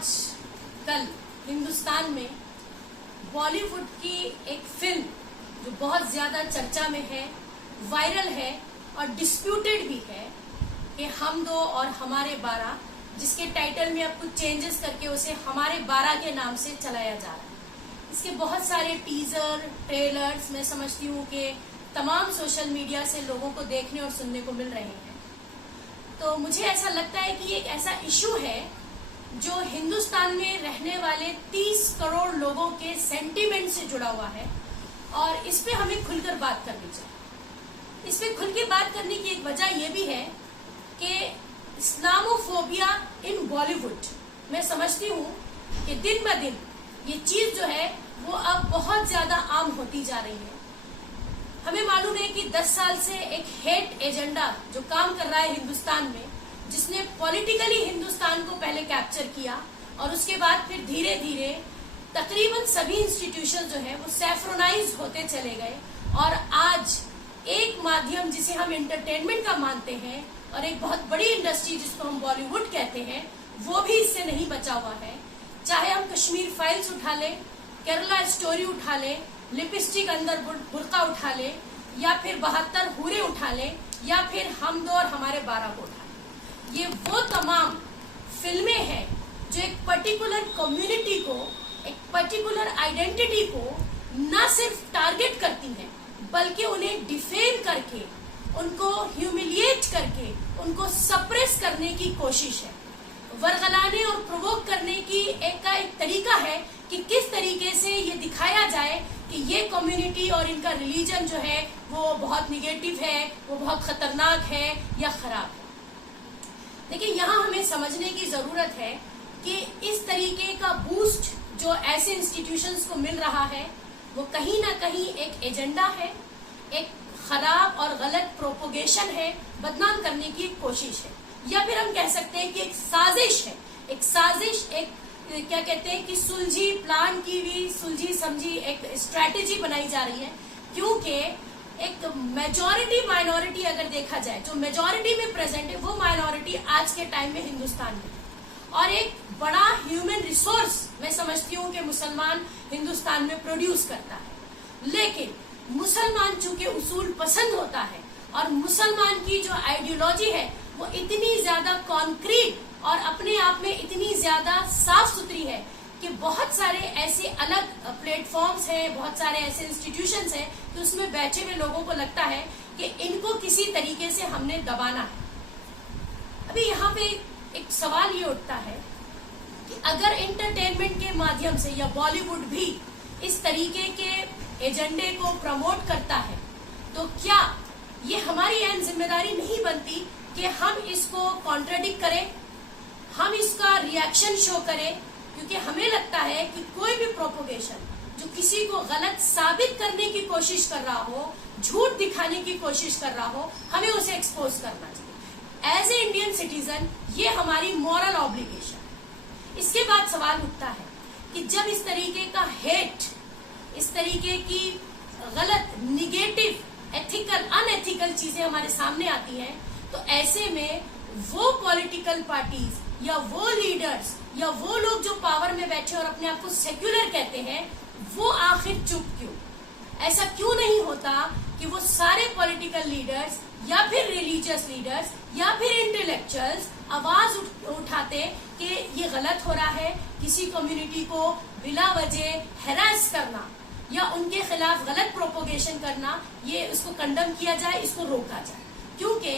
आज कल हिंदुस्तान में बॉलीवुड की एक फिल्म जो बहुत ज्यादा चर्चा में है, वायरल है और डिस्प्यूटेड भी है कि हम दो और हमारे 12, जिसके टाइटल में अब कुछ चेंजेस करके उसे हमारे 12 के नाम से चलाया जा रहा है। इसके बहुत सारे टीजर, ट्रेलर्स मैं समझती हूँ कि तमाम सोशल मीडिया से लोगों को देखने और सुनने को मिल रहे हैं। तो मुझे ऐसा लगता है कि एक ऐसा इशू है जो हिंदुस्तान में रहने वाले 30 करोड़ लोगों के सेंटीमेंट से जुड़ा हुआ है और इस पे हमें खुलकर बात करनी चाहिए। इस पे खुल के बात करने की एक वजह यह भी है कि इस्लामोफोबिया इन बॉलीवुड, मैं समझती हूँ कि दिन ब दिन ये चीज जो है वो अब बहुत ज्यादा आम होती जा रही है। हमें मालूम है कि 10 साल से एक हेट एजेंडा जो काम कर रहा है हिंदुस्तान में, जिसने पॉलिटिकली हिंदुस्तान को पहले कैप्चर किया और उसके बाद फिर धीरे धीरे तकरीबन सभी इंस्टीट्यूशन जो है वो सैफ्रोनाइज होते चले गए और आज एक माध्यम जिसे हम एंटरटेनमेंट का मानते हैं और एक बहुत बड़ी इंडस्ट्री जिसको हम बॉलीवुड कहते हैं, वो भी इससे नहीं बचा हुआ है। चाहे हम कश्मीर फाइल्स उठा लें, केरला स्टोरी उठा लें, लिपस्टिक अंदर बुर्का उठा ले, या फिर 72 हूरे उठा ले, या फिर हम दो और हमारे 12 को उठा ले। ये वो तमाम फिल्में हैं जो एक पर्टिकुलर कम्युनिटी को, एक पर्टिकुलर आइडेंटिटी को न सिर्फ टारगेट करती हैं बल्कि उन्हें डिफेम करके, उनको ह्यूमिलिएट करके, उनको सप्रेस करने की कोशिश है। वरगलाने और प्रोवोक करने की एक तरीका है कि किस तरीके से ये दिखाया जाए कि ये कम्युनिटी और इनका रिलीजन जो है वो बहुत निगेटिव है, वो बहुत खतरनाक है या खराब है। लेकिन यहाँ हमें समझने की जरूरत है कि इस तरीके का बूस्ट जो ऐसे इंस्टीट्यूशंस को मिल रहा है वो कहीं ना कहीं एक एजेंडा है, एक खराब और गलत प्रोपोगेशन है, बदनाम करने की एक कोशिश है, या फिर हम कह सकते हैं कि एक साजिश है। एक साजिश, एक क्या कहते हैं कि सुलझी प्लान की हुई, सुलझी समझी एक स्ट्रैटेजी बनाई जा रही है। क्योंकि एक मेजॉरिटी माइनॉरिटी अगर देखा जाए, जो मेजॉरिटी में प्रेजेंट है वो माइनॉरिटी आज के टाइम में हिंदुस्तान में, और एक बड़ा ह्यूमन रिसोर्स मैं समझती हूँ कि मुसलमान हिंदुस्तान में प्रोड्यूस करता है। लेकिन मुसलमान चूंकि उसूल पसंद होता है और मुसलमान की जो आइडियोलॉजी है वो इतनी ज्यादा कॉन्क्रीट और अपने आप में इतनी ज्यादा साफ सुथरी है कि बहुत सारे ऐसे अलग प्लेटफॉर्म्स हैं, बहुत सारे ऐसे इंस्टीट्यूशंस हैं कि उसमें बैठे हुए लोगों को लगता है कि इनको किसी तरीके से हमने दबाना है। अभी यहाँ पे एक सवाल ये उठता है कि अगर एंटरटेनमेंट के माध्यम से या बॉलीवुड भी इस तरीके के एजेंडे को प्रमोट करता है तो क्या ये हमारी अहम जिम्मेदारी नहीं बनती कि हम इसको कॉन्ट्राडिक्ट करें, हम इसका रिएक्शन शो करें? क्योंकि हमें लगता है कि कोई भी प्रोपोगेशन जो किसी को गलत साबित करने की कोशिश कर रहा हो, झूठ दिखाने की कोशिश कर रहा हो, हमें उसे एक्सपोज करना चाहिए। एज ए इंडियन सिटीजन ये हमारी मॉरल ऑब्लिगेशन। इसके बाद सवाल उठता है कि जब इस तरीके का हेट, इस तरीके की गलत, निगेटिव, एथिकल, अनएथिकल चीजें हमारे सामने आती हैं, तो ऐसे में वो पॉलिटिकल पार्टीज या वो लीडर्स या वो लोग जो पावर में बैठे और अपने आप को सेक्युलर कहते हैं, वो आखिर चुप क्यों? ऐसा क्यों नहीं होता कि वो सारे पॉलिटिकल लीडर्स या फिर रिलीजियस लीडर्स या फिर इंटेलेक्चुअल्स आवाज उठाते कि ये गलत हो रहा है, किसी कम्युनिटी को बिला वजह हैरेस करना या उनके खिलाफ गलत प्रोपोगेशन करना, ये उसको कंडम किया जाए, इसको रोका जाए। क्योंकि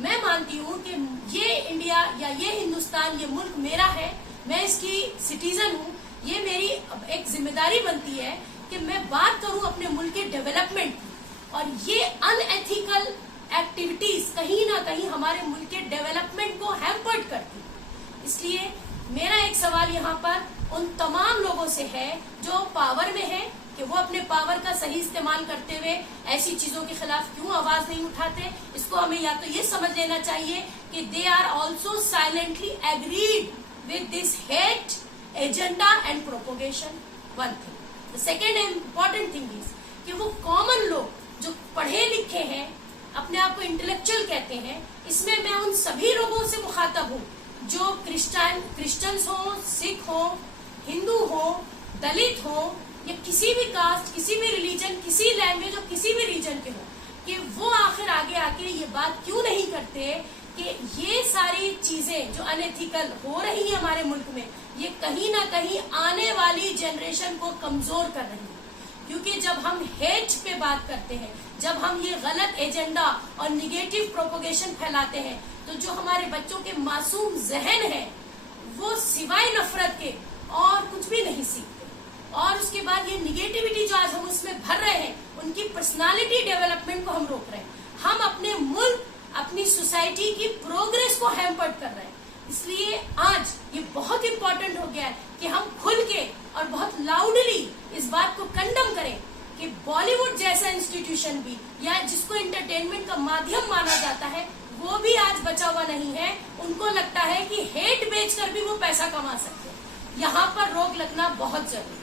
मैं मानती हूँ कि ये इंडिया या ये हिंदुस्तान, ये मुल्क मेरा है, मैं इसकी सिटीजन हूँ। ये मेरी एक जिम्मेदारी बनती है कि मैं बात करूँ अपने मुल्क के डेवलपमेंट की, और ये अनएथिकल एक्टिविटीज कहीं ना कहीं हमारे मुल्क के डेवलपमेंट को हैम्पर्ड करती है। इसलिए मेरा एक सवाल यहाँ पर उन तमाम लोगों से है जो पावर में है कि वो अपने पावर का सही इस्तेमाल करते हुए ऐसी चीजों के खिलाफ क्यों आवाज नहीं उठाते। इसको हमें या तो ये समझ लेना चाहिए कि they are also silently agreed with this hate agenda and propagation, one thing. The second important thing is कि वो कॉमन लोग जो पढ़े लिखे हैं, अपने आप को इंटेलेक्चुअल कहते हैं, इसमें मैं उन सभी लोगों से मुखातब हूँ जो क्रिश्चियंस हो, सिख सिख हो, हिंदू हो, दलित हो, या किसी भी कास्ट, किसी भी रिलीजन, किसी लैंग्वेज और किसी भी रीजन के हो, कि वो आखिर आगे आके ये बात क्यों नहीं करते कि ये सारी चीजें जो अनएथिकल हो रही है हमारे मुल्क में, ये कहीं ना कहीं आने वाली जनरेशन को कमजोर कर रही है। क्योंकि जब हम हेट पे बात करते हैं, जब हम ये गलत एजेंडा और निगेटिव प्रोपोगेशन फैलाते हैं, तो जो हमारे बच्चों के मासूम जहन है वो सिवाय नफरत के और कुछ भी नहीं सीखते। और उसके बाद ये निगेटिविटी जो आज हम उसमें भर रहे हैं, उनकी पर्सनालिटी डेवलपमेंट को हम रोक रहे हैं। हम अपने मुल्क, अपनी सोसाइटी की प्रोग्रेस को हैम्पर्ड कर रहे हैं। इसलिए आज ये बहुत इंपॉर्टेंट हो गया है कि हम खुल के और बहुत लाउडली इस बात को कंडम करें कि बॉलीवुड जैसा इंस्टीट्यूशन भी, या जिसको एंटरटेनमेंट का माध्यम माना जाता है, वो भी आज बचा हुआ नहीं है। उनको लगता है कि हेट बेचकर भी वो पैसा कमा सकते हैं। यहाँ पर रोक लगना बहुत जरूरी है।